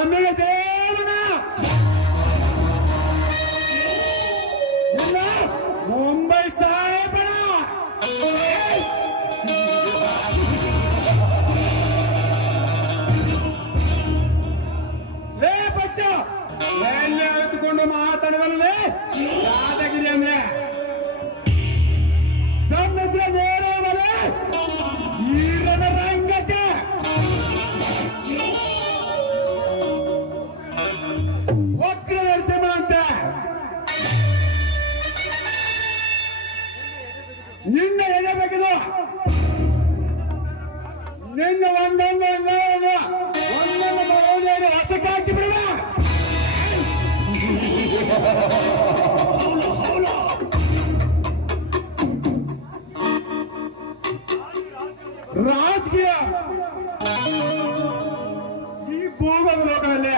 ತಮಿಳ ದೇವನ ಇಲ್ಲ ಮುಂಬೈ ಸಾಹೇಬನ ಲೇ ಬಚ್ಚ ಎಲ್ಲಿ ಅರಿತುಕೊಂಡು ಮಾತಾಡವಲ್ಲೇ ಯಾದಗಿರಿ ಅಂದ್ರೆ ತಮ್ಮಿದ್ರೆ ನೇರವರೇ ಈರನ ರಂಗಕ್ಕೆ ವಕ್ರ ನರಸಿಂಹನಂತೆ ನಿನ್ನ ಎದೆ ಬೇಕಿದು ನಿನ್ನ ಒಂದೊಂದು ಹೊಸಕ್ಕೆ ಹಾಕಿ ಬಿಡುವ ರಾಜಕೀಯ ಈ ಭೂಗೋಳ ಲೋಕದಲ್ಲಿ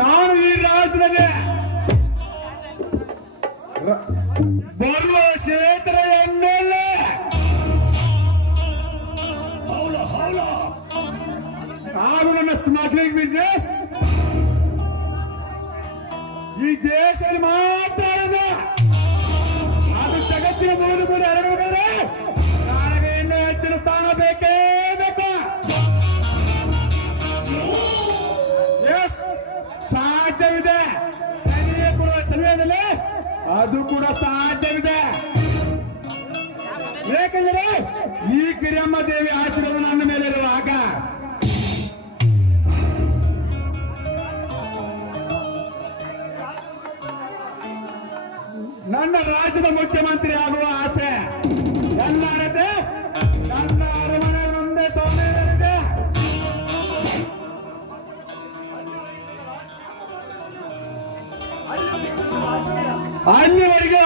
ನಾನು ಈ ರಾಜ್ಯದಲ್ಲಿ ಬರುವ ಕ್ಷೇತ್ರ ಎಮ್ಮೆಲ್ಲೆ ನಾನು ನನ್ನ ಸ್ಮಗ್ಲಿಂಗ್ ಬಿಸ್ನೆಸ್ ಈ ದೇಶದಲ್ಲಿ ಮಾತಾಡಿದ ಅದು ಜಗತ್ತಿನ ಮೂರು ಎರಡಬೇಕಾದ್ರೆ ನನಗೆ ಇನ್ನೂ ಹೆಚ್ಚಿನ ಸ್ಥಾನ ಬೇಕೇ ಬೇಕು. ಎಸ್ ಸಾಧ್ಯವಿದೆ, ಸರಿಯೇ ಕೂಡ ಸಮಯದಲ್ಲಿ ಅದು ಕೂಡ ಸಾಧ್ಯವಿದೆ. ಏಕೆಂದರೆ ಈ ಗಿರಿಯಮ್ಮ ದೇವಿ ಆಶೀರ್ವಾದ ನನ್ನ ಮೇಲೆ ಇರುವಾಗ ನನ್ನ ರಾಜ್ಯದ ಮುಖ್ಯಮಂತ್ರಿ ಆಗುವ ಆಸೆ ಎಲ್ಲರದೆ. ನನ್ನ ಅರಮನೆ ಮುಂದೆ ಸೌಂದರ್ಯವಿದೆ. ಅಲ್ಲಿವರೆಗೂ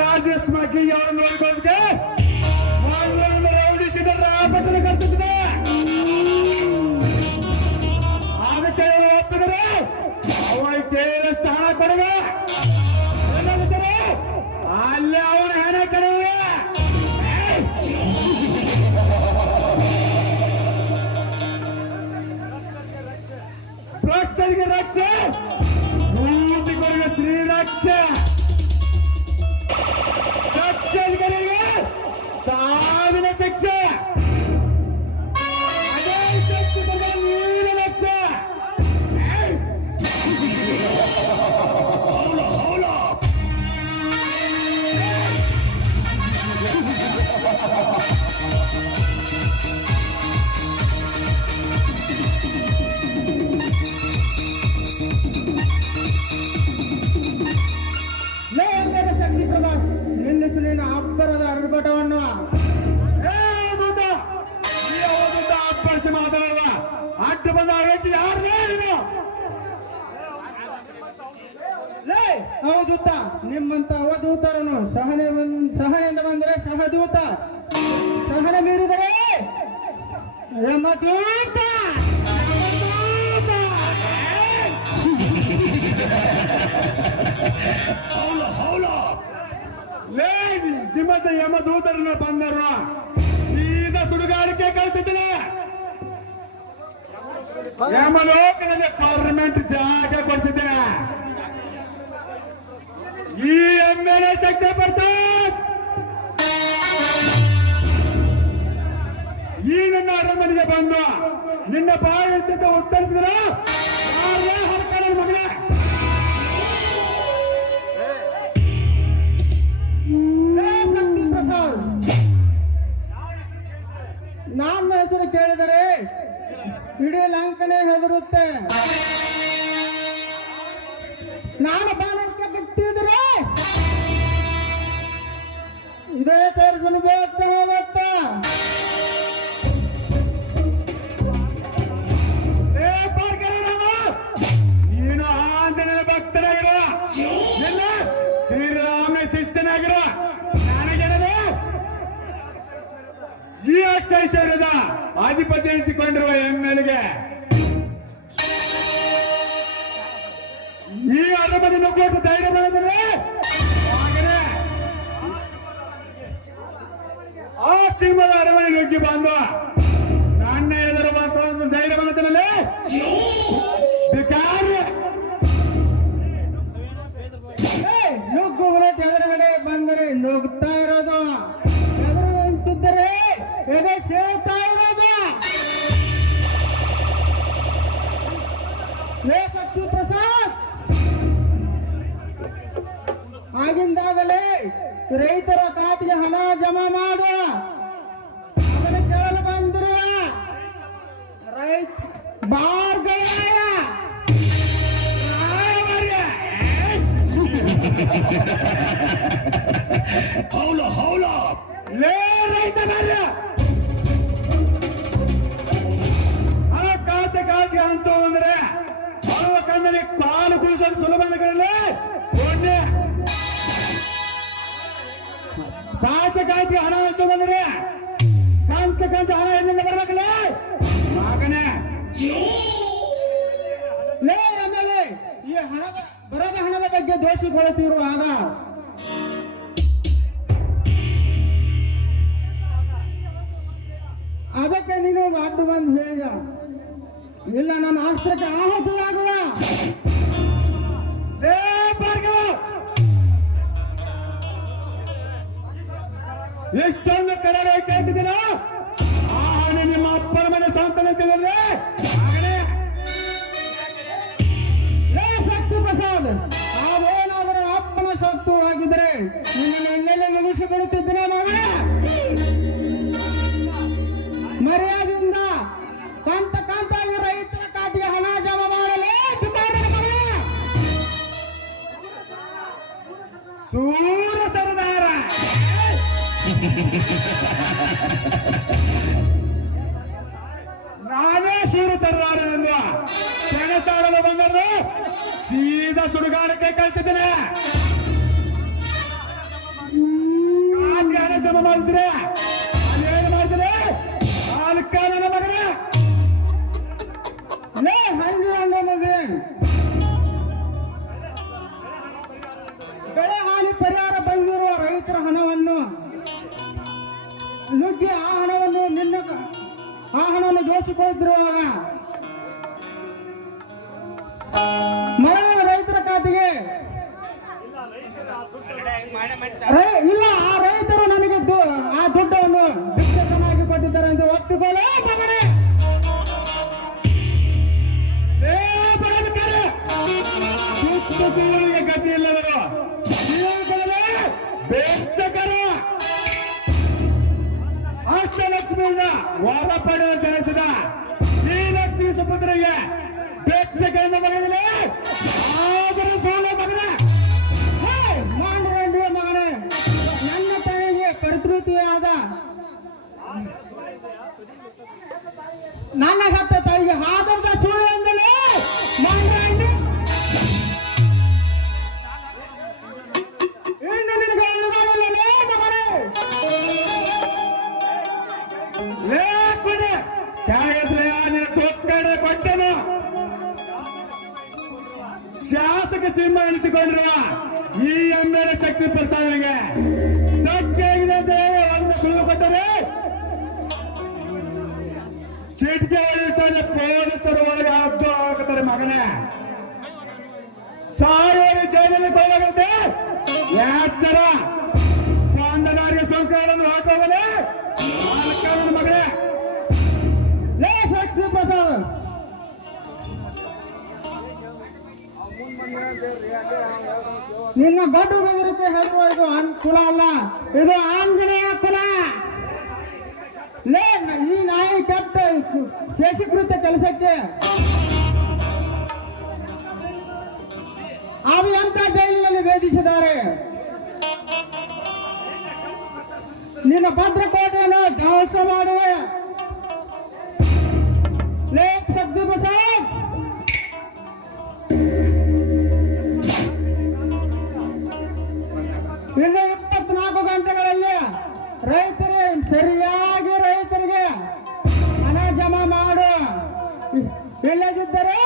ರಾಜೇಶ್ ಮಕ್ಕಿ ಅವರು ನೋಡಿಕೊಳ್ಳದೆ ರೌಡಿ ಶೀಟರ್ ರಾಪತ್ರ ಕಳಿಸುತ್ತದೆ. ಅದಕ್ಕೆ ಒಪ್ಪಿದರೆ ಅವರಿಗೆ ಸ್ಥಾನ ಕೊಡುವ ಅಲ್ಲೇ ಅವನ ಹೆಣ ಕೆಡವೆ. ಭ್ರಷ್ಟರಿಗೆ ರಕ್ಷೆ, ನೂತಿಗರಿಗೆ ಶ್ರೀರಕ್ಷೆ, ರಕ್ಷಕರಿಗೆ ಸಾವಿನ ಶಿಕ್ಷೆ, ಅದೇ ಶಕ್ತಿ ನೀರ ಲಕ್ಷ್ಯ. ಶಕ್ತಿ ಪ್ರಧಾನ್ ನಿಲ್ಲಿಸು ನಿನ್ನ ಅಬ್ಬರದ ಅರ್ಭಟವನ್ನು. ಅಪ್ಪಳಿಸಿ ಮಾತಾಡುವ ಅಡ್ಡ ಬಂದ ವ್ಯಕ್ತಿ ಯಾರೇ ನೀನು? ಅವಧೂತ ನಿಮ್ಮಂತ ಅವಧೂತರನ್ನು ಸಹನೆಯಿಂದ ಬಂದರೆ ಸಹದೂತ, ಸಹನೆ ಮೀರಿದರೆ ಯಮದೂತ. ನಿಮ್ಮಂತ ಯಮದೂತರನ್ನು ಬಂದರು ಸೀದಾ ಸುಡುಗಾರಿಕೆ ಕಳಿಸಿದ್ರೆ ಯಮಲೋಕದಲ್ಲಿ ಪಾರ್ಲಿಮೆಂಟ್ ಜಾಗ ಕೊಡಿಸಿದ್ದೇನೆ. ಈ ಎಮ್ಮೆಲ್ಯೆ ಶಕ್ತಿ ಪ್ರಸಾದ್ ಈ ನನ್ನ ಅರಮನೆಗೆ ಬಂದು ನಿನ್ನ ಬಾಯಿ ಉತ್ತರಿಸಿದ್ರ ಹರ್ಕನ ಮಗನ. ಶಕ್ತಿ ಪ್ರಸಾದ್, ನನ್ನ ಹೆಸರು ಕೇಳಿದರೆ ಇಡೀ ಲಂಕನೆ ಹೆದರುತ್ತೆ. ನಾನು ಬಾಣಕ್ಕೆ ಬಿತ್ತಿದ್ರೆ ಇದೇ ತೋರ್ಗು ಬೇಕು ಹೋಗುತ್ತ. ನೀನು ಆಂಜನೇಯ ಭಕ್ತನಾಗಿರೋ, ನಿನ್ನ ಶ್ರೀರಾಮ ಶಿಷ್ಯನಾಗಿರೋ ನನಗೆನದು ಈ ಅಷ್ಟೈಶ್ವರ್ಯದ ಅಧಿಪತಿ ಎನಿಸಿಕೊಂಡಿರುವ ಎಮ್ಮೆಲ್ಗೆ ಈ ಅರಮನೆ ನುಗ್ಗೋಟು ಧೈರ್ಯ ಮಾಡಿದ್ರೆ ಆ ಸಿಂಹದ ಅರಮನೆ ನುಗ್ಗಿ ಬಂದು ನನ್ನ ಎದುರು ಒಂದು ಧೈರ್ಯ ಬಂದಿನಲ್ಲಿ ಭಿಕಾರಿ ನುಗ್ಗು ಬುಲೆಟ್ ಎದುರುಗಡೆ ಬಂದರೆ ನುಗ್ತಾ ಇರೋದು, ಎದುರು ನಿಂತಿದ್ದರೆ ಎದೆ ಸೇಳ್ತಾ ಇರೋದು. ಲೇ ಶಕ್ತಿ ಪ್ರಸಾದ್, ಆಗಿಂದಾಗಲೇ ರೈತರ ಖಾತೆಗೆ ಹಣ ಜಮಾ ಮಾಡುವ ಅದನ್ನು ಕೇಳಲು ಬಂದಿರುವ ರೈತ ಬಾರ್ಗಳಾಯ ಹೌಲ ಲೇ ರೈತ ಬರ್ರ ಆ ಖಾತೆ ಹಂಚು ಅಂದ್ರೆ ಅವ ಕಂದನೆ ಕಾಲು ಕುಳಿಸಲು ಸುಲಭ ಒಣ್ಣೆ ಖಾತೆ ಹಣ ಹಂಚು ಬಂದ್ರೆ ಕಂತ ಹಣ ಎಲ್ಲಿಂದ ಬರ್ಬೇಕಲ್ಲ ಮಗನೇ. ಲೇ ಆಮೇಲೆ ಈ ಹಣದ ಬರದ ಹಣದ ಬಗ್ಗೆ ದೋಷಿಗೊಳಿಸಿರುವಾಗ ಅದಕ್ಕೆ ನೀನು ಅಡ್ಡು ಬಂದು ಹೇಳಿದ, ಇಲ್ಲ ನನ್ನ ಆಸ್ತ್ರಕ್ಕೆ ಆಹುತಿಯಾಗುವ. ಲೇ ಭಾರ್ಗವ, ಎಷ್ಟೊಂದು ಕರಾರ ಕೇಳ್ತಿದ್ದೀರ ಆ ಹಣ ನಿಮ್ಮ ಅಪ್ಪನ ಮನೆ ಸ್ವಂತ ಅಂತಿದ್ರೆ ಮಗನೇ. ಲೇ ಶಕ್ತಿ ಪ್ರಸಾದ್, ನಾವೇನಾದರೂ ಅಪ್ಪನ ಸತ್ತು ಆಗಿದ್ರೆ ನಿನ್ನನ್ನು ಎಲ್ಲೆಲ್ಲ ನಿಲ್ಲಿಸಿಬಿಡುತ್ತಿದ್ದೇನೆ ಮಗನೇ. ಮರ್ಯಾದೆಯಿಂದ ಕಾಂತಾಗಿ ರೈತರ ಖಾತೆಗೆ ಹಣ ಜಮಾ ಮಾಡಲೇ ಮಗನೇ. ಸೂರ ಸರದಾರ ನಾನೇ ಸೂರ ಸರದಾರನೆಂದು ಸೆಣಸಾಡಲು ಬಂದರು ಸೀದಾ ಸುಡುಗಾಡಕ್ಕೆ ಕಳಿಸಿದ್ದೇನೆ. ಖಾತೆಗೆ ಹಣ ಜಮಾ ಮಾಡಿದ್ರೆ ಅದೇನು ಮಾಡಿದ್ರೆ ನಾಲ್ಕ ನನ್ನ ಮಗನ. ಲೇ ಹಂಗ ಮಗನೇ, ಬೆಳೆ ಹಾನಿ ಪರಿಹಾರ ಬಂದಿರುವ ರೈತರ ಹಣವನ್ನು ನುಗ್ಗಿ ಆ ಹಣವನ್ನು ದೋಷಿಕೊಳ್ಳುತ್ತಿರುವಾಗ ಮರಳಿನ ರೈತರ ಖಾತೆಗೆ ಇಲ್ಲ, ಆ ರೈತರು ನನಗೆ ಆ ದುಡ್ಡನ್ನು ಭಿಕ್ಷಕನಾಗಿ ಕೊಟ್ಟಿದ್ದಾರೆ ಎಂದು ಒಪ್ಪಿಕೊಳ್ಳೋ ಮಗನೇ. ಕೂಲಿಗೆ ಗತಿ ಇಲ್ಲವರು ಜೀವನದಲ್ಲಿ ಭಿಕ್ಷಕರ ಅಷ್ಟಲಕ್ಷ್ಮಿಯಿಂದ ವರ ಪಡೆದು ಜನಿಸಿದ ಈ ಲಕ್ಷ್ಮಿ ಸುಪುತ್ರಿಗೆ ಭಿಕ್ಷಕರಿಂದ ಮಗನಲ್ಲಿ ಆದರೂ ಸೋಲ ಮಗನ. ಮಾಂಡವಂಡಿಯ ಮಗನೇ, ನನ್ನ ತಾಯಿಗೆ ಪರಿತೃತಿಯಾದ ನನ್ನ ಹತ್ತ ತಾಯಿಗೆ ಆಧಾರದ ಸುಳ್ಳು ಎಂದಲೇ ಮಾಂಡವಂಡಿ. ಇನ್ನು ನಿನಗೆ ಅನುಮಾನವಿಲ್ಲಲೇ ಮಗನೇ. ಲೇ ಕೊಡೆ ತ್ಯಾಗಶ್ರಯ ನಿನ್ನ ತೊಕ್ಕಡೆ ಕೊಟ್ಟನು. ಶಾಸಕ ಸಿಂಹ ಎನಿಸಿಕೊಂಡಿರುವ ಈ ಎಮ್ಮೆಲೆ ಶಕ್ತಿ ಪ್ರಸಾದನಿಗೆ ತಕ್ಕಾಗಿದೆ ಅಂತ ಹೇಳಿ ಒಂದು ಸುಳ್ಳು ಕೊಟ್ಟರೆ ಚಿಟಿಕೆ ಹೊಡೆಯುತ್ತಾನೆ ಪೊಲೀಸರು ಒಳಗೆ ಹದ್ದು ಹಾಕುತ್ತಾರೆ ಮಗನೇ. ಸಾಯುವಲ್ಲಿ ಜೈಲಿನಲ್ಲಿ ಕೊಡಲಾಗುತ್ತೆ ಯಾಚರ ಬಂದಗಾರಿಗೆ ಸೋಂಕಾರನ್ನು ಹಾಕೋವಲೆ ಮಗನೇ. ಲೇ ಶಕ್ತಿ ಪ್ರಸಾದ್, ನಿನ್ನ ಗಡ್ಡು ಬೆದರಿಕೆ ಹೇಳುವ ಇದು ಕುಲ ಅಲ್ಲ, ಇದು ಆಂಜನೇಯ ಕುಲ. ಲೇ ಈ ನಾಯಿ ಕೆಟ್ಟ ಕೇಶೀಕೃತ ಕೆಲಸಕ್ಕೆ ಅದು ಎಂತ ಜೈಲಿನಲ್ಲಿ ವೇದಿಸಿದ್ದಾರೆ. ನಿನ್ನ ಭದ್ರಕೋಟೆಯನ್ನು ಧ್ವಂಸ ಮಾಡುವೆ. ಲೇ ಶಕ್ತಿ ಪ್ರಸಾದ್, ಇನ್ನು 24 ಗಂಟೆಗಳಲ್ಲಿ ಸರಿಯಾಗಿ ರೈತರಿಗೆ ಹಣ ಜಮಾ ಮಾಡು. ಇಲ್ಲದಿದ್ದರೆ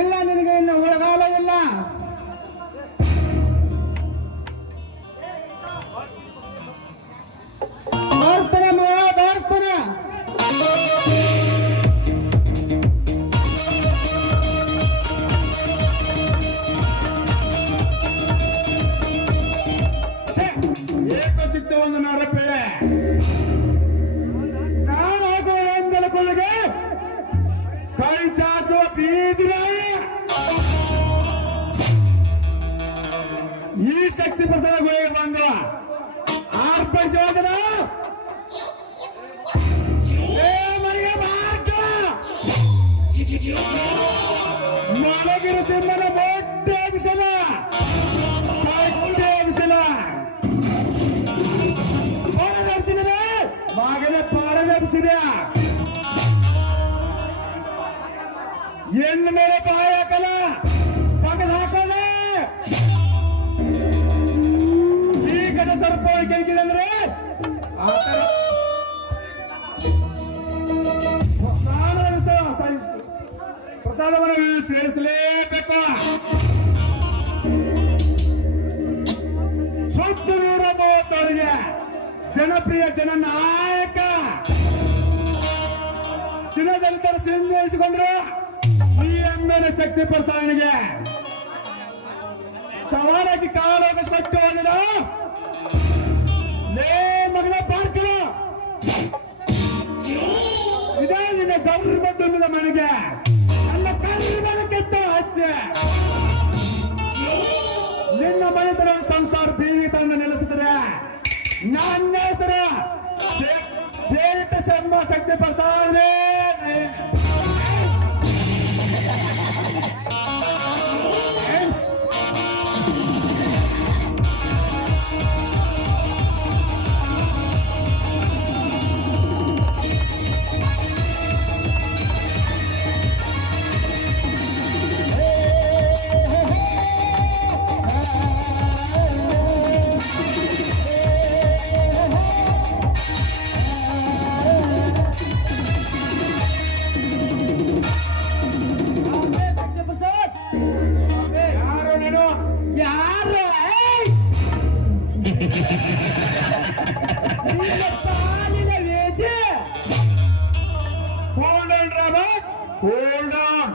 ಇಲ್ಲ, ನಿನಗೆ ಇನ್ನು ಉಳಗಾಲವಿಲ್ಲ. ಏಕಚಿತ್ತ ಒಂದು ನರಪಿಳೆ ನಾನು ಹಾಕುವ ಎಂದಲಕೊಳ್ಳಗೆ ಕೈ ಚಾಚುವ ಬೀದಿರಾಯ ಈ ಶಕ್ತಿ ಪ್ರಸಾದ ಗುಹೆಗೆ ಬಂದು ಆರ್ಪಡಿಸುವುದರ ಮನೆಗೆ ಮಾರ್ಗ ಮಲಗಿರು ಸಿಂಹನ ಮೊಟ್ಟೆ ಎಬ್ಬಿಸಲ ಎಬ್ಬಿಸಲ ಪಾಡದೆಬ್ಸಿದರೆ ಮಗನೇ ಪಾಡದೆಬ್ಸಿದೆ ಹೆಣ್ಣು ಮೇಲೆ ಬಾಯಿ ಹಾಕಲ್ಲ ಪಕ್ಕದ ಹಾಕಲ್ಲ ಈಗದ ಸರ್ಪ ಕೆಂಕಿದೆ ಅಂದ್ರೆ ಪ್ರಸಾದವನ್ನು ಸೇರಿಸಲೇಬೇಕು ಸುತ್ತು 130 ಜನಪ್ರಿಯ ಜನನಾಯಕ ದಿನದಲಿತರ ಸಿಂಧಿಸಿಕೊಂಡ್ರು ಈ ಎಮ್ಮೆಲೆ ಶಕ್ತಿ ಪ್ರಸಾದನಿಗೆ ಸವಾಲಾಗಿ ಕಾಲೋಗಿಸ್ಕೊಟ್ಟು ಹೋಗಿದ ಲೇ ಮಗನ ಪಾರ್ಕಿನ ಇದೇ ನಿನ್ನ ಗೌರವ ತುಂಬಿದ ಮನೆಗೆ ನನ್ನ ಕರ್ಮದ ಕೆತ್ತ ಹಚ್ಚೆ ನಿನ್ನ ಮನೆತನ ಸಂಸಾರ ಬೀದಿ ತಂದು ನೆಲೆಸಿದರೆ ನನ್ನ ಹೆಸರು ಶೇಷ ಶರ್ಮ ಶಕ್ತಿ ಪ್ರಸಾದನೇ Hold on.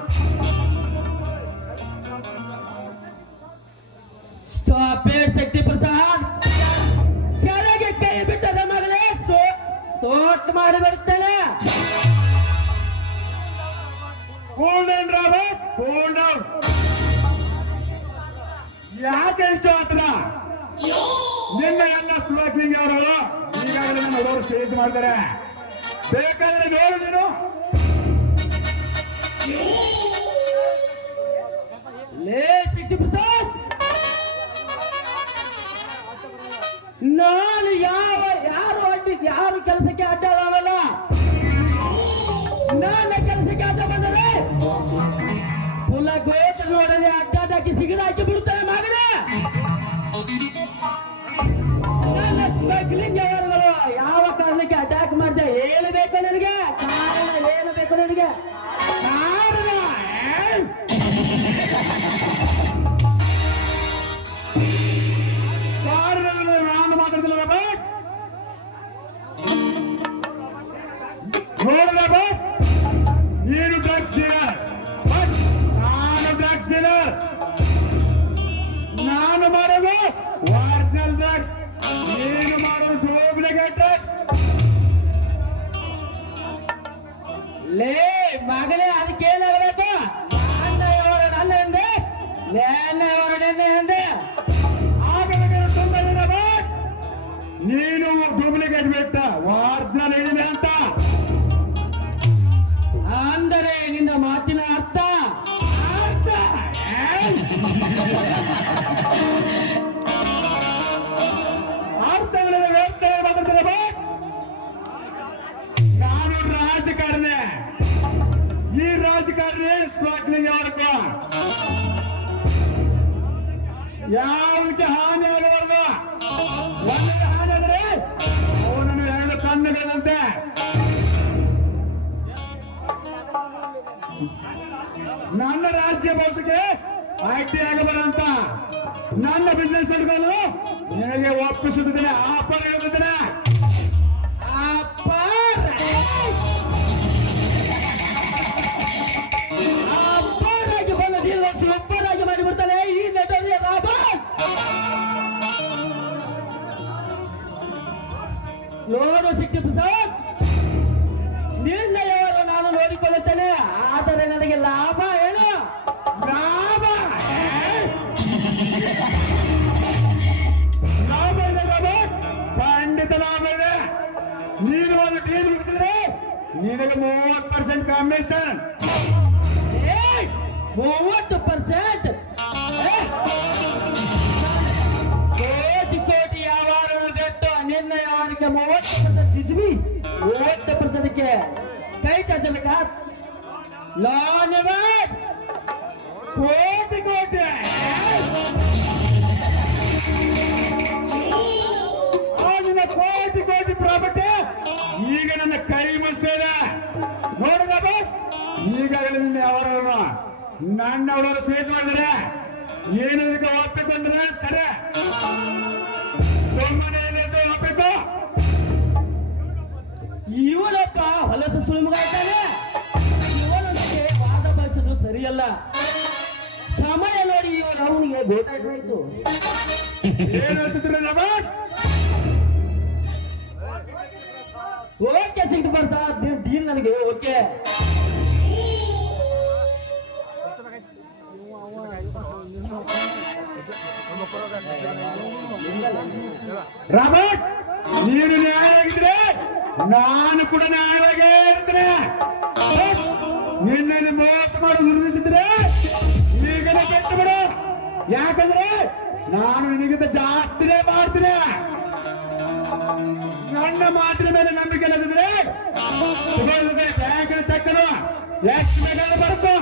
Stop it, ಶಕ್ತಿ ಪ್ರಸಾದ್. ಕೆಳಗೆ ಕೈ ಬಿಟ್ಟದ ಮಗನೇ ಸೋಟ್ ಮಾಡಿ ಬರ್ತೇನೆ. Hold on, Robert. Hold on. ಯಾಕೆ ಇಷ್ಟ ಆತರ ನಿನ್ನ ಎಲ್ಲ ಸ್ಲೋಕ್ಲಿಂಗ್ ಅವರು ಈಗಾಗಲೇ ನನ್ನ ಅವರು ಸೇರಿಸಿ ಮಾಡ್ತಾರೆ ಬೇಕಾದ್ರೆ ನೋಡು ನೀನು ಲೇ ಶಕ್ತಿ ಪ್ರಸಾದ್ ನಾನು ಯಾರು ಕೆಲಸಕ್ಕೆ ಅಡ್ಡ ಆಗಲ್ಲ ನನ್ನ ಕೆಲಸಕ್ಕೆ ಅಡ್ಡ ಬಂದರೆ ಪುಲ್ಲ ಗೋತ ನೋಡದೆ ಅಡ್ಡಾಕಿ ಸಿಗದ ಹಾಕಿ ಬಿಡುತ್ತಾರೆ ಮಗನೇ ನನ್ನ ಸ್ಮಗ್ಲಿಂಗ್ ಅವರುಗಳು ಯಾವ ಕಾರಣಕ್ಕೆ ಅಟ್ಯಾಕ್ ಮಾಡ್ದೆ ಹೇಳಬೇಕು ನನಗೆ ಕಾರಣ ಹೇಳಬೇಕು ನನಗೆ ನಾನು ಮಾತಾಡ್ತಿಲ್ಲ ನೋಡ ನೀನು ಡ್ರಗ್ಸ್ ಡೀಲರ್ ನಾನು ಡ್ರಗ್ಸ್ ಡೀಲರ್ ನಾನು ಮಾಡೋದು ಒರಿಜಿನಲ್ ಡ್ರಗ್ಸ್ ನೀನು ಮಾಡೋದು ಡೂಪ್ಲಿಕೇಟ್ ಡ್ರಗ್ಸ್ ಲೇ ಮಗನೇ ಅದಕ್ಕೆ ಏನಾಗಬೇಕು ನನ್ನ ಎಂದೆ ಎಂದೆ ನೀನು ಡೂಪ್ಲಿಕೇಟ್ ಬಿಟ್ಟ ಒರಿಜಿನಲ್ ಹೇಳಿದೆ ಅಂತ ಅಂದರೆ ನಿನ್ನ ಮಾತಿನ ಅರ್ಥ ಅರ್ಥವಿಲ್ಲದ ವ್ಯವಸ್ಥೆ ಮಾತಾಡ್ತದೆ ನಾನು ರಾಜಕಾರಣಿ ಈ ರಾಜಕಾರಣಿ ಸ್ವಾಕ್ಲಿಂಗ್ ಯಾರಕ್ಕೂ ಯಾವುದಕ್ಕೆ ಹಾನಿ ಆಗಬಾರ್ದು ಒಂದೇ ಹಾನಿ ಆದರೆ ಅವನನ್ನು 2 ಕಣ್ಣುಗಳಂತೆ ನನ್ನ ರಾಜಕೀಯ ಭವಿಷ್ಯಕ್ಕೆ ಐಟಿ ಆಗಬಾರಂತ ನನ್ನ ಬಿಸ್ನೆಸ್ ಹಿಡ್ಕೊಂಡು ನಿನಗೆ ಒಪ್ಪಿಸುತ್ತಿದ್ದೇನೆ ಆಫರ್ ಹೇಳುತ್ತಿದ್ದೇನೆ ಅಪ್ಪಾರಾಗಿ ಬಂದ ಡೀಲ್ ಸೂಪರ್ ಆಗಿ ಮಾಡಿಬಿಡ್ತಾನೆ ಈ ನೆಟ್ಟಲ್ಲಿ ರಾಬರ್ಟ್ ನೋಡು ಶಕ್ತಿ ಪ್ರಸಾದ್, ನಿರ್ಣಯವನ್ನು ನಾನು ನೋಡಿಕೊಳ್ಳುತ್ತೇನೆ. ಆದರೆ ನನಗೆ ಲಾಭ ಏನು? ಲಾಭ ಲಾಭ ಇದೆ ರಾಬರ್ಟ್, ಖಂಡಿತ ಲಾಭ ಇದೆ. ನೀನು ಒಂದು ಡೀಲ್ ಮುಗಿಸಿದ್ರೆ ನಿನಗೆ 30% ಕಮಿಷನ್. 30%? ಕೋಟಿ ಕೋಟಿ ವ್ಯವಹಾರ ಬಿಟ್ಟು ನಿರ್ಣಯವಾದಕ್ಕೆ 30% ಜಿಜ್ಬಿ, 30%ಕ್ಕೆ ಕೈ ಚಾಚಬೇಕಾ? ಕೋಟಿ ಕೋಟಿ ಆಗಿನ ಕೋಟಿ ಕೋಟಿ ಪ್ರಾಪರ್ಟಿ ಈಗ ನನ್ನ ಕೈ ಮುಗಿಸ್ತೇನೆ. ನೋಡು ರಾಬರ್ಟ್, ಈಗಾಗಲೇ ನಿನ್ನ ಅವರನ್ನು ನನ್ನವರು ಸೇಜ್ ಮಾಡಿದರೆ ಏನು ಇದಕ್ಕೆ ಒಪ್ಪಿಕೊಂಡ್ರೆ ಸರಿ, ಸುಮ್ಮನೆ ಒಪ್ಪಿಕೋ. ಇವನೊಬ್ಬ ಹೊಲಸು ಸುಳ್ಮುಗ ಇದ್ದಾನೆ. ಇವನೊಂದಿಗೆ ವಾದ ಬಯಸೋದು ಸರಿಯಲ್ಲ. ಸಮಯ ನೋಡಿ ಇವನು ಅವನಿಗೆ ಗೊತ್ತಾಯ್ತು. ಏನು ಅನ್ಸುತ್ತಿರ ರಾಬರ್ಟ್? ಓಕೆ ಸಿಕ್ತು ಪ್ರಸಾದ್, ಡೀಲ್ ನನಗೆ ಓಕೆ. ರಾಬರ್ಟ್, ನೀನು ನ್ಯಾಯವಾಗಿದ್ರೆ ನಾನು ಕೂಡ ನ್ಯಾಯವಾಗೇ ಇರ್ತೇನೆ. ನಿನ್ನನ್ನು ಮೋಸ ಮಾಡಿ ಗುರುತಿಸಿದ್ರೆ ಈಗಲೇ ಕೆಟ್ಟು ಬಿಡು. ಯಾಕಂದ್ರೆ ನಾನು ನಿನಗಿಂತ ಜಾಸ್ತಿನೇ ಮಾಡ್ತೀನಿ. ನನ್ನ ಮಾತಿನ ಮೇಲೆ ನಂಬಿಕೆ ಇಲ್ಲದಿದ್ರೆ ಬ್ಯಾಂಕಿನ ಚೆಕ್ ಎಷ್ಟು ಬೇಕಾದ್ರೆ ಬರುತ್ತೋ.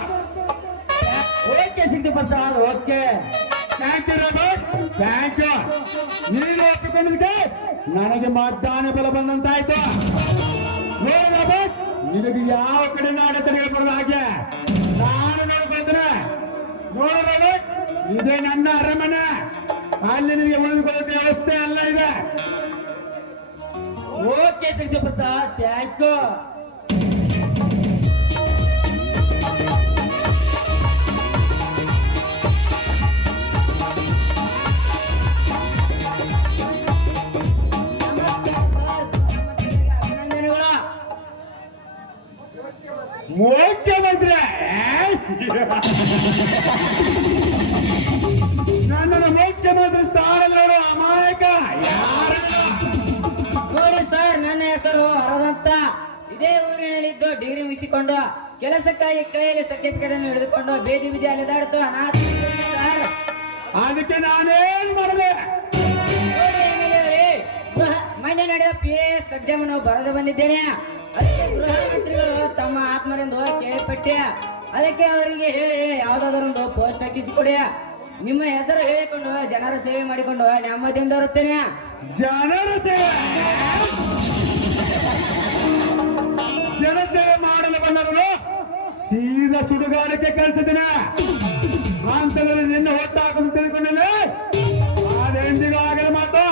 ಓಕೆ ಸಿಕ್ತು Prasad, okay. Thank you Robert, thank you. ನೀನು ಒಪ್ಪಿಕೊಂಡಿದ್ದಕ್ಕೆ ನನಗೆ ಮತದಾನ ಬಲ ಬಂದಂತಾಯ್ತು. ನೋಡು ರಾಬರ್ಟ್, ನಿನಗೆ ಯಾವ ಕಡೆಯಿಂದ ಅಡೆತಡೆಗಳು ಬರೋದು ಹಾಗೆ ನಾನು ನೋಡ್ಕೊಳ್ತೇನೆ. ನೋಡು ರಾಬರ್ಟ್, ಇದೇ ನನ್ನ ಅರಮನೆ, ಅಲ್ಲಿ ನಿನಗೆ ಉಳಿದುಕೊಳ್ಳೋಕೆ ವ್ಯವಸ್ಥೆ ಎಲ್ಲ ಇದೆ. ಓಕೆ ಸಿಕ್ತು ಪ್ರಸಾದ್, ಥ್ಯಾಂಕ್ ಯು. ಮುಖ್ಯಮಂತ್ರಿ ನನ್ನನ್ನು ಮುಖ್ಯಮಂತ್ರಿ ಸ್ಥಾನದಲ್ಲಿರುವ ಅಮಾಯಕ ಯಾರು? ನೋಡಿ ಸರ್, ನನ್ನ ಹೆಸರು ಹರದಂತ. ಇದೇ ಊರಿನಲ್ಲಿದ್ದು ಡಿಗ್ರಿ ಮುಗಿಸಿಕೊಂಡು ಕೆಲಸಕ್ಕಾಗಿ ಕೈಯಲ್ಲಿ ಸರ್ಟಿಫಿಕೇಟ್ ಅನ್ನು ಹಿಡಿದುಕೊಂಡು ಬೇದಿ ಬೀದಿ ಅಲೆದಾಡ್ತು ಅನಾಥ ಸರ್. ಅದಕ್ಕೆ ನಾನೇನು ಮಾಡಿದೆ? ನೋಡಿ MLA ಅವರೇ, ಮೊನ್ನೆ ನಡೆದ PAS ಎಕ್ಸಾಮ್ ಬರೆದು ಬಂದಿದ್ದೇನೆ. ಅದಕ್ಕೆ ಗೃಹ ಮಂತ್ರಿಗಳು ತಮ್ಮ ಆತ್ಮರೆಂದು ಕೇಳಿಪಟ್ಟೆ. ಅದಕ್ಕೆ ಅವರಿಗೆ ಹೇಳಿ ಯಾವುದಾದರೊಂದು ಪೋಸ್ಟ್ ಹಾಕಿಸಿಕೊಡಿ. ನಿಮ್ಮ ಹೆಸರು ಹೇಳಿಕೊಂಡು ಜನರ ಸೇವೆ ಮಾಡಿಕೊಂಡು ನೆಮ್ಮದಿಯಿಂದ ಇರುತ್ತೇನೆ. ಜನಸೇವೆ ಮಾಡಲು ಬಂದವರು ಸೀದಾ ಸುಡುಗಾಡಕ್ಕೆ ಕಳಿಸಿದ್ದೇನೆ. ಅಂತದಲ್ಲಿ ನಿನ್ನ ಹೊಟ್ಟು ಹಾಕಲು ತಿಳ್ಕೊಂಡೇನೆ. ಅದೆಂದಿಗೂ ಆಗಲ್ಲ ಮಾತು.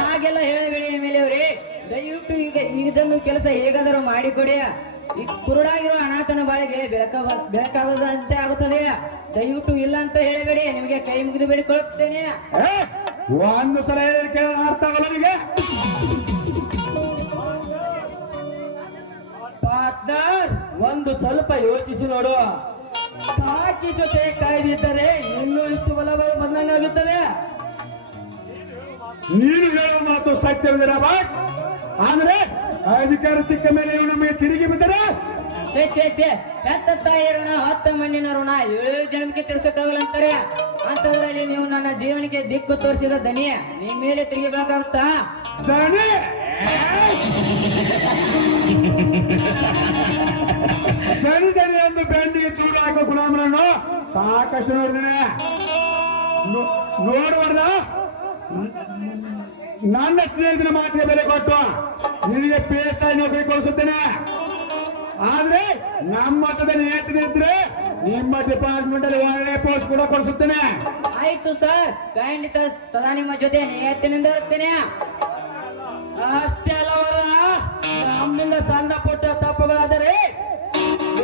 ಹಾಗೆಲ್ಲ ಹೇಳಬೇಡಿ MLA ಅವರೇ, ದಯವಿಟ್ಟು ಈಗ ಇದೊಂದು ಕೆಲಸ ಹೇಗಾದರೂ ಮಾಡಿಕೊಡಿ. ಈ ಕುರುಡಾಗಿರುವ ಅನಾಥನ ಬಾಳಿಗೆ ಬೆಳಕಾಗದಂತೆ ಆಗುತ್ತದೆ. ದಯವಿಟ್ಟು ಇಲ್ಲ ಅಂತ ಹೇಳಬೇಡಿ, ನಿಮಗೆ ಕೈ ಮುಗಿದು ಬೇಡಿಕೊಳ್ಳುತ್ತೇನೆ. ಒಂದು ಸಲ ಹೇಳಿದ್ರೆ ಅರ್ಥ ಆಗಲ್ಲ ನಿಮಗೆ. ಪಾರ್ಟ್ನರ್, ಒಂದು ಸ್ವಲ್ಪ ಯೋಚಿಸಿ ನೋಡು. ಕಾಕಿ ಜೊತೆ ಕಾಯ್ದಿದ್ದರೆ ಇನ್ನೂ ಇಷ್ಟು ಬಲ ಬಂದಂಗಾಗುತ್ತದೆ. ನೀನು ಹೇಳುವ ಮಾತು ಸತ್ಯವಿದೆ ರಾಬರ್ಟ್. ಆದ್ರೆ ಅಧಿಕಾರ ಸಿಕ್ಕ ಮೇಲೆ ಇವು ನಮಗೆ ತಿರುಗಿ ಬಿದ್ದರೆ ಪೆತ್ತ ತಾಯಿ ಋಣ 10 ಮಣ್ಣಿನ ಋಣ 7 ಜನ್ಮಕ್ಕೆ ತೀರ್ಸಕ್ಕಾಗಲ್ಲ ಅಂತಾರೆ. ಅಂತದ್ರಲ್ಲಿ ನೀವು ನನ್ನ ಜೀವನಕ್ಕೆ ದಿಕ್ಕು ತೋರಿಸಿದ ದನಿ ನಿಮ್ಮ ಮೇಲೆ ತಿರುಗಿ ಬೀಳಕ್ಕಾಗುತ್ತಾ? ದಣಿ ದಣಿ ದಣಿ ಎಂದು ಬೆಂಡಿಗೆ ಚೂರು ಹಾಕೋ ಗುಲಾಮರನ್ನು ಸಾಕಷ್ಟು ನೋಡಿದ್ದೇನೆ. ನೋಡಬಾರ್ದ? ನನ್ನ ಸ್ನೇಹಿತನ ಮಾತಿಗೆ ಬೆಲೆ ಕೊಟ್ಟು ನಿನಗೆ PSI ನೌಕರಿ ಕೊಡಿಸುತ್ತೇನೆ. ಆದ್ರೆ ನಮ್ಮ ಮತದಲ್ಲಿ ಏತಿದ್ರೆ ನಿಮ್ಮ ಡಿಪಾರ್ಟ್ಮೆಂಟ್ ಅಲ್ಲಿ ಒಳ್ಳೆ ಪೋಸ್ಟ್ ಕೂಡ ಕೊಡಿಸುತ್ತೇನೆ. ಆಯ್ತು ಸರ್, ಖಂಡಿತ ಸದಾ ನಿಮ್ಮ ಜೊತೆ ನಿಯತ್ತಿನಿಂದ ಇರುತ್ತೇನೆ. ಅಷ್ಟೇ ಅಲ್ಲವರ, ನಮ್ಮಿಂದ ಸಣ್ಣ ಪುಟ್ಟ ತಪ್ಪುಗಳಾದರೆ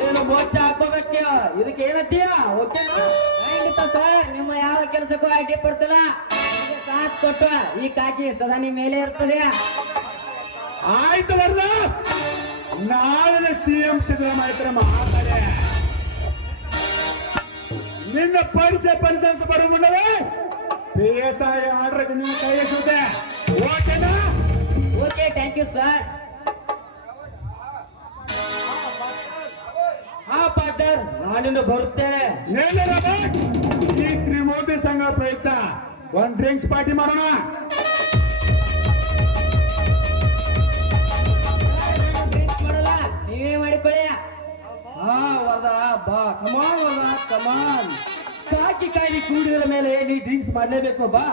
ಏನು ಮೋಚ ಹಾಕೋಬೇಕು. ಇದಕ್ಕೆ ಏನಂತೀಯ? ಓಕೆ, ಖಂಡಿತ ಸರ್, ನಿಮ್ಮ ಯಾವ ಕೆಲಸಕ್ಕೂ ಅಡ್ಡಿಪಡಿಸಲ್ಲ. ಸಾಥ್ ಕೊಟ್ಟು ಈ ಕಾಕಿ ಸದಾ ನಿಮ್ಮ ಮೇಲೆ ಇರ್ತದೆ. ಆಯ್ತು ಬರ್ದ ನಾಳಿನ ಸಿಎಂ ಸಿದ್ದರಾಮಯ್ಯ ಮಾತಾಡೆ ನಿನ್ನ ಪರಿಸರ ಫಲಿತಾಂಶ ಬರುವ ಮುನ್ನವೇ PSI ಆರ್ಡರ್ ನಿನ್ನ ಕೈಯಿಸುತ್ತೆ. ಓಕೆನಾ? Okay, thank you sir. ಹಾ ಪಾರ್ಟ್ನರ್, ನಾನಿಂದ ಬರುತ್ತೇನೆ. ಈ ತ್ರಿಮೂರ್ತಿ ಸಂಘ ಪ್ರಯುಕ್ತ ಒಂದ್ ಡ್ರಿಂಕ್ಸ್ ಪಾರ್ಟಿ ಮಾಡೋಣ. ಡ್ರಿಂಕ್ಸ್ ಮಾಡಲ್ಲ, ನೀವೇ ಮಾಡಿಕೊಳ್ಳಿ. ಹಾ ವರದ ಬಾ, ಕಮಾನ್ ವರದ ಕಮಾನ್. ಕಾಕಿ ಕಾಯಿ ಕೂಡಿದ ಮೇಲೆ ನೀ ಡ್ರಿಂಕ್ಸ್ ಮಾಡಲೇಬೇಕು, ಬಾ.